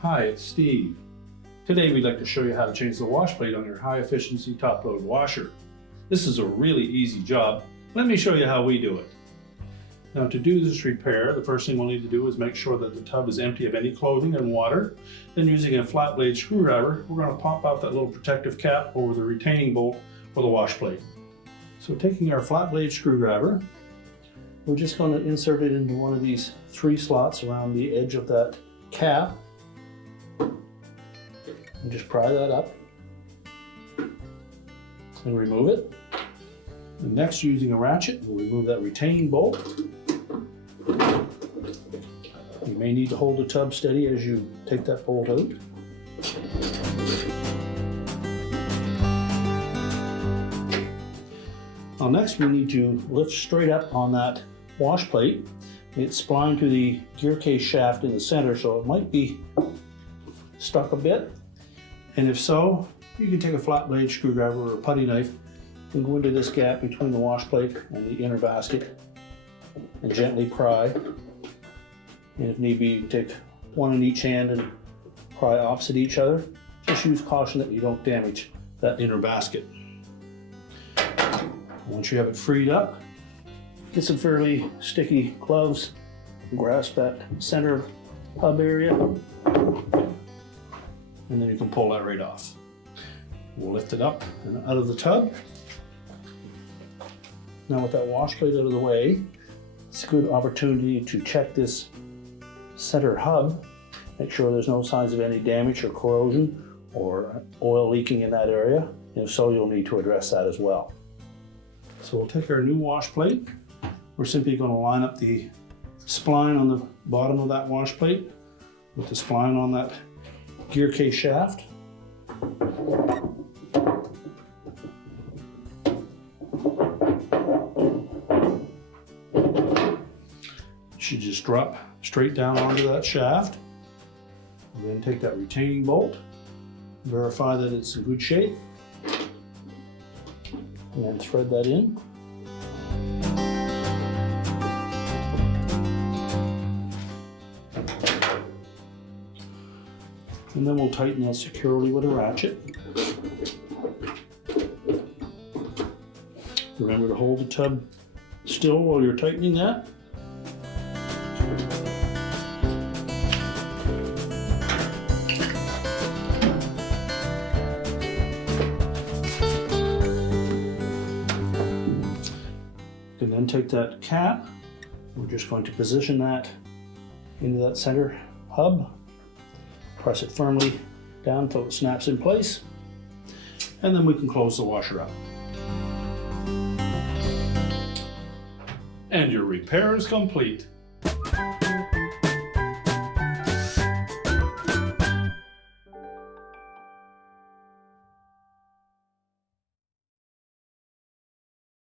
Hi, it's Steve. Today we'd like to show you how to change the wash plate on your high efficiency top load washer. This is a really easy job. Let me show you how we do it. Now, to do this repair, the first thing we'll need to do is make sure that the tub is empty of any clothing and water. Then, using a flat blade screwdriver, we're going to pop out that little protective cap over the retaining bolt for the wash plate. So, taking our flat blade screwdriver, we're just going to insert it into one of these 3 slots around the edge of that cap. And just pry that up and remove it. And next, using a ratchet, we'll remove that retaining bolt. You may need to hold the tub steady as you take that bolt out. Now next, we need to lift straight up on that wash plate. It's splined to the gear case shaft in the center, so it might be stuck a bit. And if so, you can take a flat blade screwdriver or a putty knife and go into this gap between the wash plate and the inner basket and gently pry. And if need be, you can take one in each hand and pry opposite each other. Just use caution that you don't damage that inner basket. Once you have it freed up, get some fairly sticky gloves, grasp that center hub area, and then you can pull that right off. We'll lift it up and out of the tub. Now, with that wash plate out of the way, it's a good opportunity to check this center hub. Make sure there's no signs of any damage or corrosion or oil leaking in that area. And if so, you'll need to address that as well. So we'll take our new wash plate. We're simply going to line up the spline on the bottom of that wash plate with the spline on that gear case shaft. Should just drop straight down onto that shaft. And then take that retaining bolt, verify that it's in good shape, and then thread that in. And then we'll tighten that securely with a ratchet. Remember to hold the tub still while you're tightening that. You can then take that cap. We're just going to position that into that center hub. Press it firmly down until it snaps in place, and then we can close the washer up. And your repair is complete.